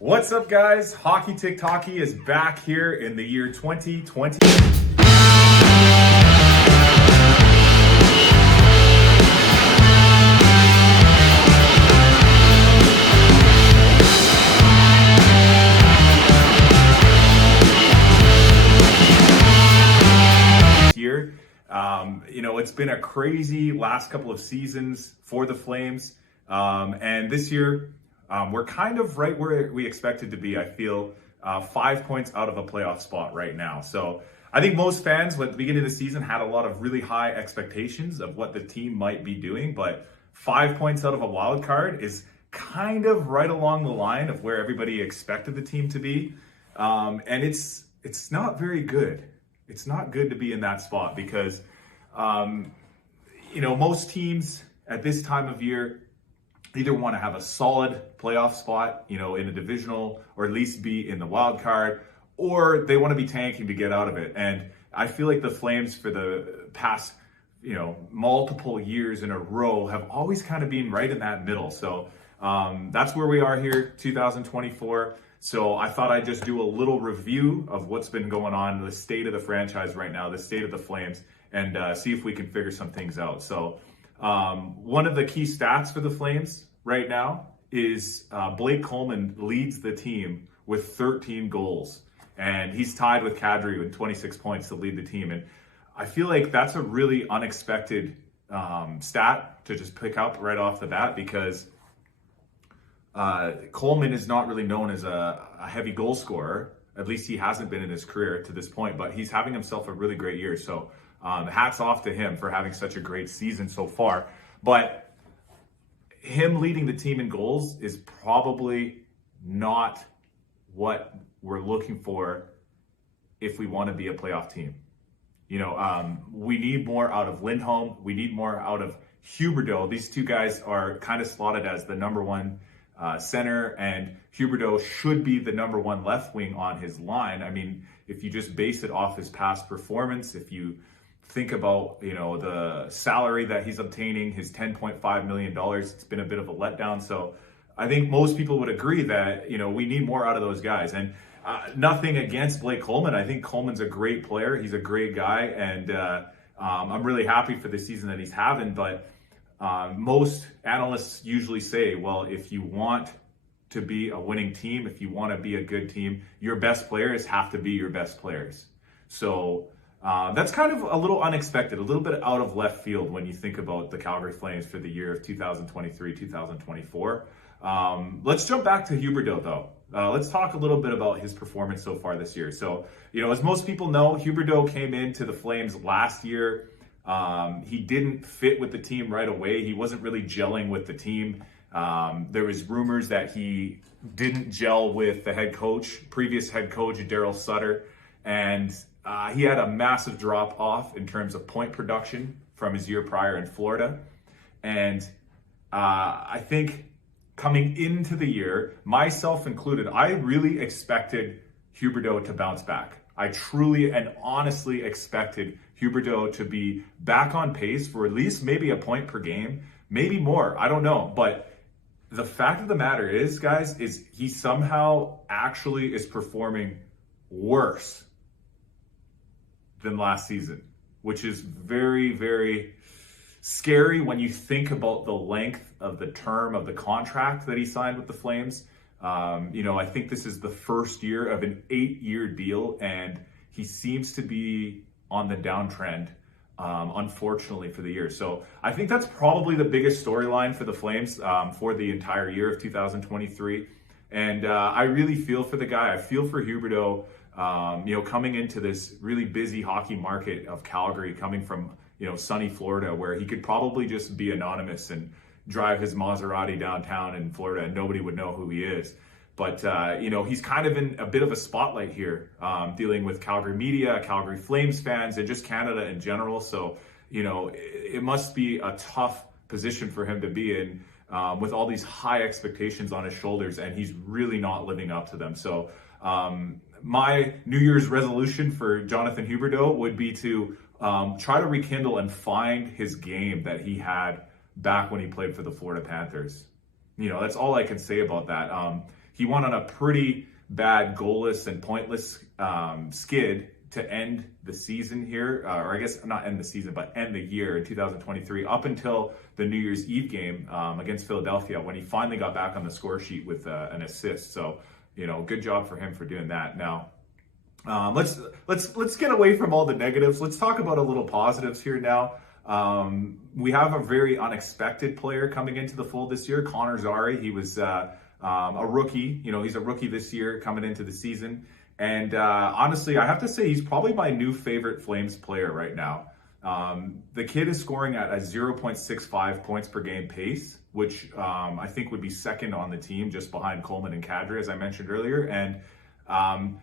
What's up, guys? Hockey TikToky is back here in the year 2020. Here, it's been a crazy last couple of seasons for the Flames, and this year. We're kind of right where we expected to be. I feel 5 points out of a playoff spot right now. So I think most fans at the beginning of the season had a lot of really high expectations of what the team might be doing, but 5 points out of a wild card is kind of right along the line of where everybody expected the team to be. And it's not very good. It's not good to be in that spot because, most teams at this time of year either want to have a solid playoff spot, in a divisional, or at least be in the wild card, or they want to be tanking to get out of it. And I feel like the Flames for the past, multiple years in a row have always kind of been right in that middle. So that's where we are here, 2024. So I thought I'd just do a little review of what's been going on, the state of the franchise right now, the state of the Flames, and see if we can figure some things out. So one of the key stats for the Flames right now is Blake Coleman leads the team with 13 goals, and he's tied with Calgary with 26 points to lead the team. And I feel like that's a really unexpected stat to just pick up right off the bat because Coleman is not really known as a heavy goal scorer. At least he hasn't been in his career to this point, but he's having himself a really great year. So hats off to him for having such a great season so far. But him leading the team in goals is probably not what we're looking for if we want to be a playoff team. We need more out of Lindholm. We need more out of Huberdeau. These two guys are kind of slotted as the number one center, and Huberdeau should be the number one left wing on his line. I mean, if you just base it off his past performance, if you think about, the salary that he's obtaining, his $10.5 million, it's been a bit of a letdown. So I think most people would agree that, we need more out of those guys. And nothing against Blake Coleman. I think Coleman's a great player. He's a great guy. And I'm really happy for the season that he's having. But most analysts usually say, well, if you want to be a winning team, if you want to be a good team, your best players have to be your best players. So that's kind of a little unexpected, a little bit out of left field when you think about the Calgary Flames for the year of 2023, 2024. Let's jump back to Huberdeau, though. Let's talk a little bit about his performance so far this year. So, as most people know, Huberdeau came into the Flames last year. He didn't fit with the team right away. He wasn't really gelling with the team. There was rumors that he didn't gel with the previous head coach, Daryl Sutter, and he had a massive drop off in terms of point production from his year prior in Florida. And I think coming into the year, myself included, I really expected Huberdeau to bounce back. I truly and honestly expected Huberdeau to be back on pace for at least maybe a point per game, maybe more. I don't know. But the fact of the matter is, guys, is he somehow actually is performing worse than last season, which is very, very scary when you think about the length of the term of the contract that he signed with the Flames. I think this is the first year of an 8-year deal, and he seems to be on the downtrend, unfortunately, for the year. So I think that's probably the biggest storyline for the Flames for the entire year of 2023. And I really feel for the guy. I feel for Huberdeau. Coming into this really busy hockey market of Calgary, coming from, sunny Florida, where he could probably just be anonymous and drive his Maserati downtown in Florida and nobody would know who he is. But, he's kind of in a bit of a spotlight here, dealing with Calgary media, Calgary Flames fans, and just Canada in general. So, it must be a tough position for him to be in with all these high expectations on his shoulders, and he's really not living up to them. So, my New Year's resolution for Jonathan Huberdeau would be to try to rekindle and find his game that he had back when he played for the Florida Panthers. That's all I can say about that. he went on a pretty bad goalless and pointless skid to end the season here, or I guess not end the season, but end the year in 2023, up until the New Year's Eve game against Philadelphia, when he finally got back on the score sheet with an assist. So, good job for him for doing that. Now, let's get away from all the negatives. Let's talk about a little positives here now. We have a very unexpected player coming into the fold this year, Connor Zary. He was a rookie. He's a rookie this year coming into the season. And honestly, I have to say he's probably my new favorite Flames player right now. The kid is scoring at a 0.65 points per game pace, which I think would be second on the team, just behind Coleman and Kadri, as I mentioned earlier. And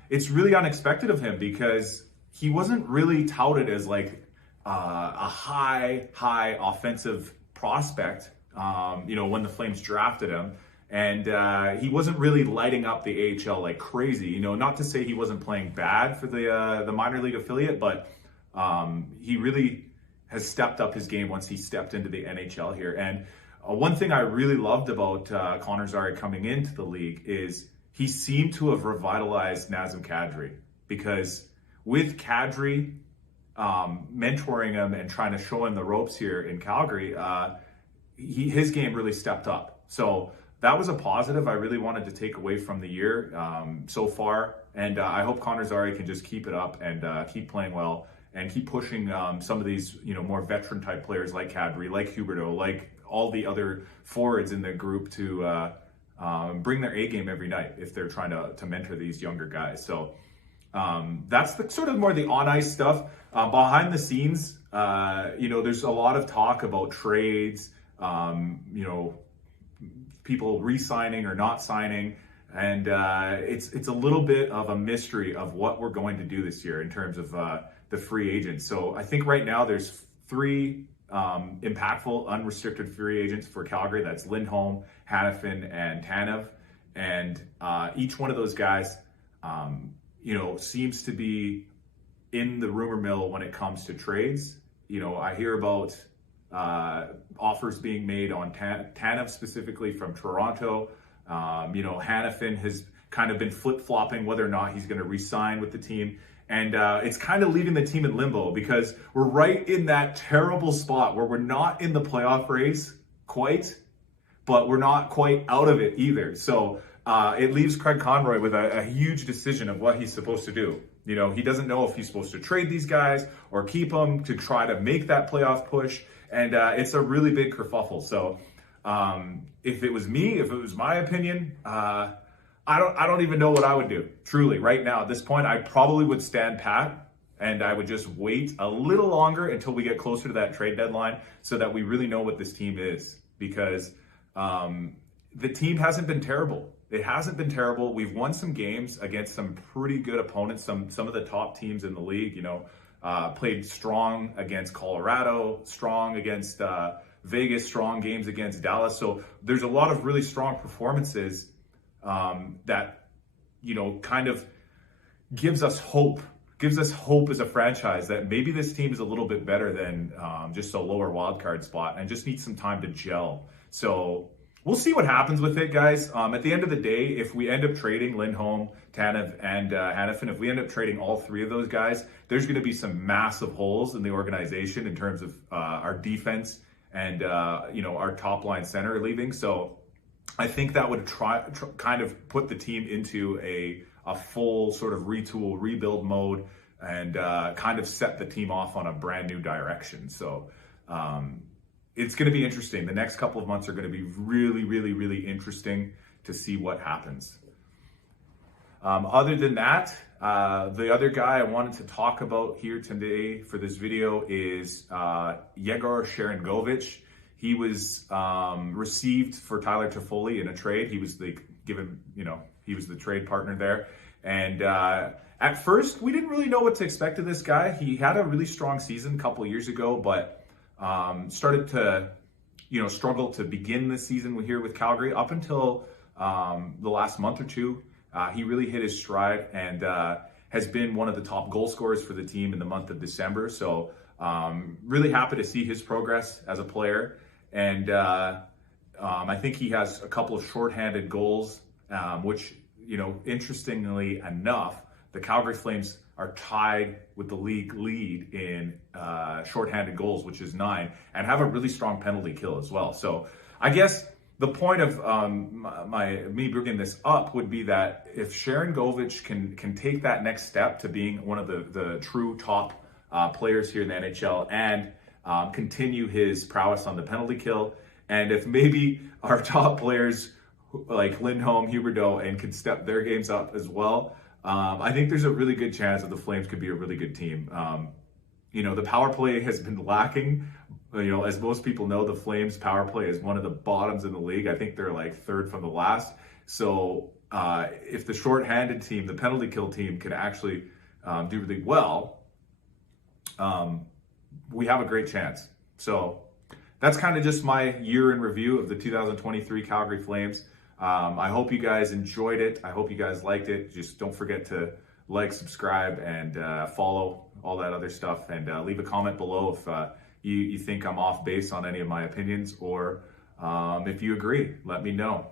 it's really unexpected of him because he wasn't really touted as like a high offensive prospect, when the Flames drafted him. And he wasn't really lighting up the AHL like crazy. Not to say he wasn't playing bad for the minor league affiliate, but he really has stepped up his game once he stepped into the NHL here. And one thing I really loved about Connor Zary coming into the league is he seemed to have revitalized Nazem Kadri, because with Kadri mentoring him and trying to show him the ropes here in Calgary, his game really stepped up. So that was a positive I really wanted to take away from the year so far. And I hope Connor Zary can just keep it up and keep playing well and keep pushing some of these, more veteran type players like Kadri, like Huberdeau, like all the other forwards in the group to bring their A game every night if they're trying to mentor these younger guys. So that's the sort of more the on ice stuff. Behind the scenes, there's a lot of talk about trades, people re-signing or not signing, and it's a little bit of a mystery of what we're going to do this year in terms of the free agents. So I think right now there's 3 impactful unrestricted free agents for Calgary. That's Lindholm, Hanifin, and Tanev, and each one of those guys seems to be in the rumor mill when it comes to trades. I hear about offers being made on Tanev specifically from Toronto. Hanifin has kind of been flip-flopping whether or not he's going to re-sign with the team. And it's kind of leaving the team in limbo because we're right in that terrible spot where we're not in the playoff race quite, but we're not quite out of it either. So it leaves Craig Conroy with a huge decision of what he's supposed to do. He doesn't know if he's supposed to trade these guys or keep them to try to make that playoff push. And it's a really big kerfuffle. So if it was me, if it was my opinion, I don't even know what I would do. Truly, right now at this point, I probably would stand pat and I would just wait a little longer until we get closer to that trade deadline so that we really know what this team is. Because the team hasn't been terrible. It hasn't been terrible. We've won some games against some pretty good opponents, some of the top teams in the league. Played strong against Colorado, strong against Vegas, strong games against Dallas. So there's a lot of really strong performances that, kind of gives us hope as a franchise that maybe this team is a little bit better than just a lower wildcard spot and just needs some time to gel. So we'll see what happens with it, guys. At the end of the day, if we end up trading Lindholm, Tanev, and Hanifin, if we end up trading all 3 of those guys, there's going to be some massive holes in the organization in terms of our defense and our top line center leaving. So I think that would kind of put the team into a full sort of retool, rebuild mode and kind of set the team off on a brand new direction. So it's going to be interesting. The next couple of months are going to be really, really, really interesting to see what happens. Other than that, the other guy I wanted to talk about here today for this video is Yegor Sharangovich. He was received for Tyler Toffoli in a trade. He was he was the trade partner there. And at first, we didn't really know what to expect of this guy. He had a really strong season a couple years ago, but started to, struggle to begin the season here with Calgary up until the last month or 2. He really hit his stride and has been one of the top goal scorers for the team in the month of December. So really happy to see his progress as a player. And I think he has a couple of shorthanded goals which, interestingly enough, the Calgary Flames are tied with the league lead in shorthanded goals, which is 9, and have a really strong penalty kill as well. So I guess the point of me bringing this up would be that if Sharon Govich can take that next step to being one of the true top players here in the NHL and continue his prowess on the penalty kill, and if maybe our top players like Lindholm, Huberdeau, and can step their games up as well, I think there's a really good chance that the Flames could be a really good team. The power play has been lacking. As most people know, the Flames power play is one of the bottoms in the league. I think they're like third from the last. So if the shorthanded team, the penalty kill team, can actually do really well, we have a great chance. So that's kind of just my year in review of the 2023 Calgary Flames. I hope you guys enjoyed it. I hope you guys liked it. Just don't forget to like, subscribe, and follow, all that other stuff. And leave a comment below if you think I'm off base on any of my opinions, or if you agree, let me know.